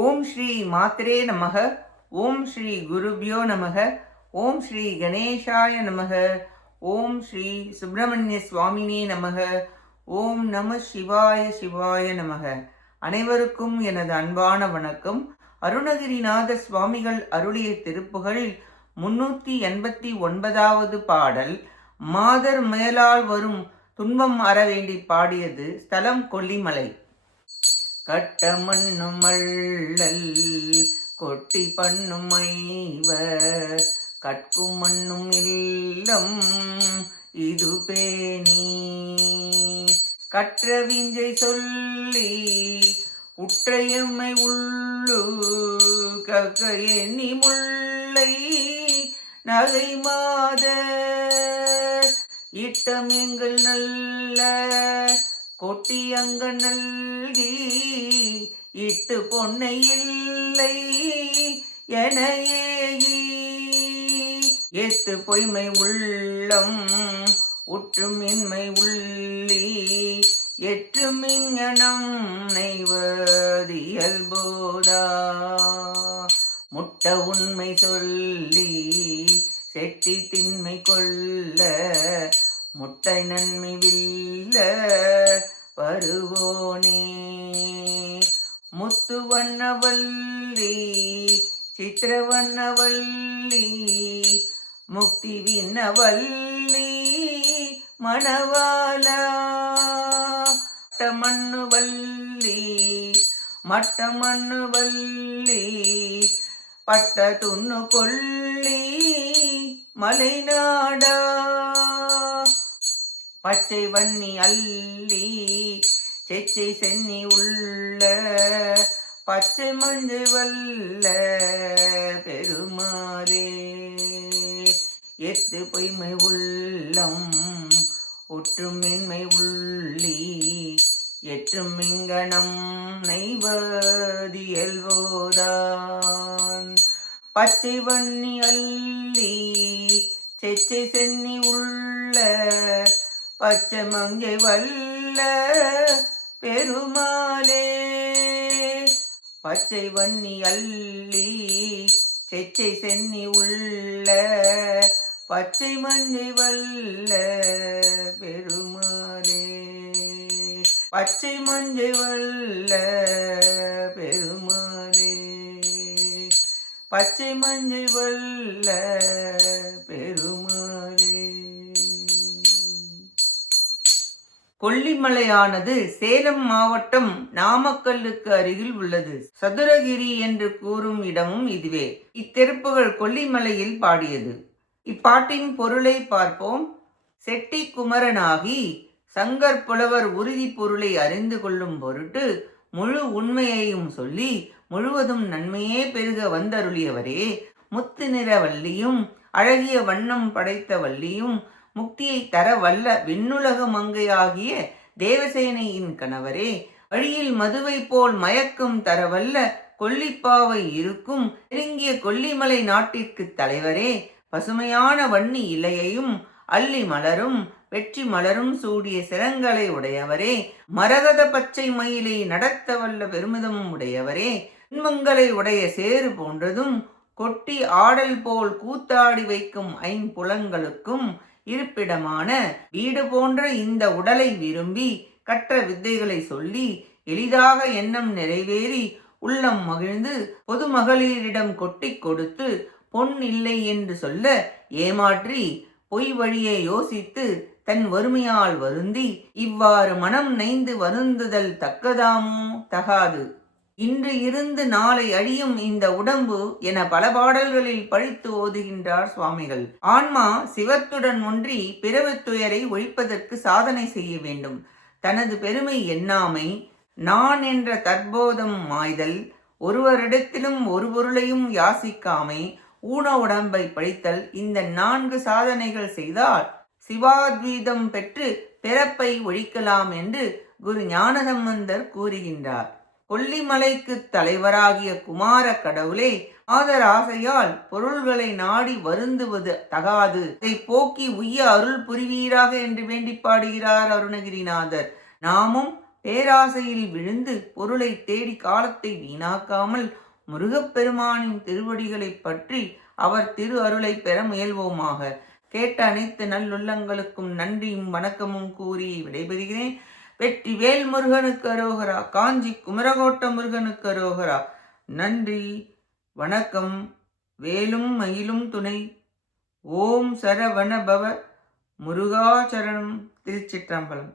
ஓம் ஸ்ரீ மாத்ரே நமக. ஓம் ஸ்ரீ குருபியோ நமக. ஓம் ஸ்ரீ கணேஷாய நமக. ஓம் ஸ்ரீ சுப்பிரமணிய சுவாமினே நமக. ஓம் நம சிவாய சிவாய நமக. அனைவருக்கும் எனது அன்பான வணக்கம். அருணகிரிநாத சுவாமிகள் அருளிய திருப்புகழில் 389வது பாடல். மாதர் மேலால் வரும் துன்பம் அறவேண்டி பாடியது ஸ்தலம் கொல்லிமலை. கட்ட மண்ணும் மள்ளல் கொட்டி பண்ணும் மைவ கட்கும் மண்ணும் இல்லம் இது பேணி கற்ற விஞ்சை சொல்லி உற்றையம்மை உள்ளு கக்க எண்ணி முல்லை நகை மாத இட்டம் எங்கள் நல்ல கொட்டி அங்க நல்கி இட்டு பொன்னை இல்லை என ஏகி எத்து பொய்மை உள்ளம் உற்றுமின்மை உள்ளி எற்றுமிங்கனம் நெய்வதியல் போதா முட்ட உண்மை சொல்லி செட்டி திண்மை கொள்ள முட்டை நன்மை வில்ல வருவோனே முத்து வண்ணவல்லி சித்திரவண்ணவல்லி முக்தி விண்ணவல்லி மணவாளா மண்ணுவல்லி மட்ட மண்ணுவல்லி பட்ட துண்ணு கொல்லி மலைநாடா பச்சை வன்னி அள்ளி செச்சை சென்னி உள்ள பச்சை மஞ்சள் வல்ல பெருமாளே எத்து பொய்மை உள்ளம் ஒற்றுமின்மை உள்ளி எற்றும் மிங்கனம் நெய்வதி எல்வோதான் பச்சை வன்னி அள்ளி செச்சை சென்னி உள்ள பச்சை மங்கை வல்ல பெருமாளே பச்சை வன்னி அள்ளி செச்சை சென்னி உள்ள பச்சை மஞ்சை வல்ல பெருமாளே பச்சை மஞ்சை வல்ல பெருமாளே பச்சை மஞ்சை வல்ல பெருமாளே. கொல்லிமலையானது சேலம் மாவட்டம் நாமக்கல்லுக்கு அருகில் உள்ளது. சதுரகிரி என்று கூறும் இடமும் இதுவே. இத்திருப்புகள் கொல்லிமலையில் பாடியது. இப்பாட்டின் பொருளை பார்ப்போம். செட்டி குமரனாகி சங்கர் புலவர் உறுதி பொருளை அறிந்து கொள்ளும் பொருட்டு முழு உண்மையையும் சொல்லி முழுவதும் நன்மையே பெருக வந்தருளியவரே, முத்து நிற வள்ளியும் அழகிய வண்ணம் படைத்த வள்ளியும் முக்தியை தர வல்ல விண்ணுலக மங்கையாகிய தேவசேனையின் கணவரே, வழியில் மதுவை போல் மயக்கம் தரவல்ல கொல்லிப்பாவை இருக்கும் நெருங்கிய கொல்லிமலை நாட்டிற்கு தலைவரே, பசுமையான வன்னி இலையையும் அள்ளி மலரும் வெற்றி மலரும் சூடிய சிரங்களை உடையவரே, மரகத பச்சை மயிலை நடத்த வல்ல பெருமிதமும் உடையவரே, இன்பங்களை உடைய சேறு போன்றதும் கொட்டி ஆடல் போல் கூத்தாடி வைக்கும் ஐம்புலங்களுக்கும் இருப்பிடமான வீடு போன்ற இந்த உடலை விரும்பி கற்ற வித்தைகளை சொல்லி எளிதாக எண்ணம் நிறைவேறி உள்ளம் மகிழ்ந்து பொது மகளிரிடம் கொட்டி கொடுத்து பொன் இல்லை என்று சொல்ல ஏமாற்றி பொய் வழியை யோசித்து தன் வறுமையால் வருந்தி இவ்வாறு மனம் நைந்து வருந்துதல் தக்கதாமோ தகாது. இன்று இருந்து நாளை அழியும் இந்த உடம்பு என பல பாடல்களில் பழித்து ஓதுகின்றார் சுவாமிகள். ஆன்மா சிவத்துடன் ஒன்றி பிறவித் துயரை ஒழிப்பதற்கு சாதனை செய்ய வேண்டும். தனது பெருமை எண்ணாமை, நான் என்ற தற்போதம் மாய்தல், ஒருவரிடத்திலும் ஒரு பொருளையும் யாசிக்காமை, ஊன உடம்பை பழித்தல், இந்த 4 சாதனைகள் செய்தால் சிவாத்வீதம் பெற்று பிறப்பை ஒழிக்கலாம் என்று குரு ஞானசம்பந்தர் கூறுகின்றார். கொல்லிமலைக்கு தலைவராகிய குமார கடவுளே, ஆதராசையால் பொருள்களை நாடி வருந்துவது தகாது, அதை போக்கி உய்ய அருள் புரிவீராக என்று வேண்டி பாடுகிறார் அருணகிரிநாதர். நாமும் பேராசையில் விழுந்து பொருளை தேடி காலத்தை வீணாக்காமல் முருகப்பெருமானின் திருவடிகளை பற்றி அவர் திரு அருளை பெற முயல்வோமாக. கேட்ட அனைத்து நல்லுள்ளங்களுக்கும் நன்றியும் வணக்கமும் கூறி விடைபெறுகிறேன். வெற்றி வேல் முருகனுக்கு அரோகரா. காஞ்சி குமரகோட்ட முருகனுக்கு அரோகரா. நன்றி, வணக்கம். வேலும் மயிலும் துணை. ஓம் சரவண பவ. முருகாச்சரணம். திருச்சிற்றம்பலம்.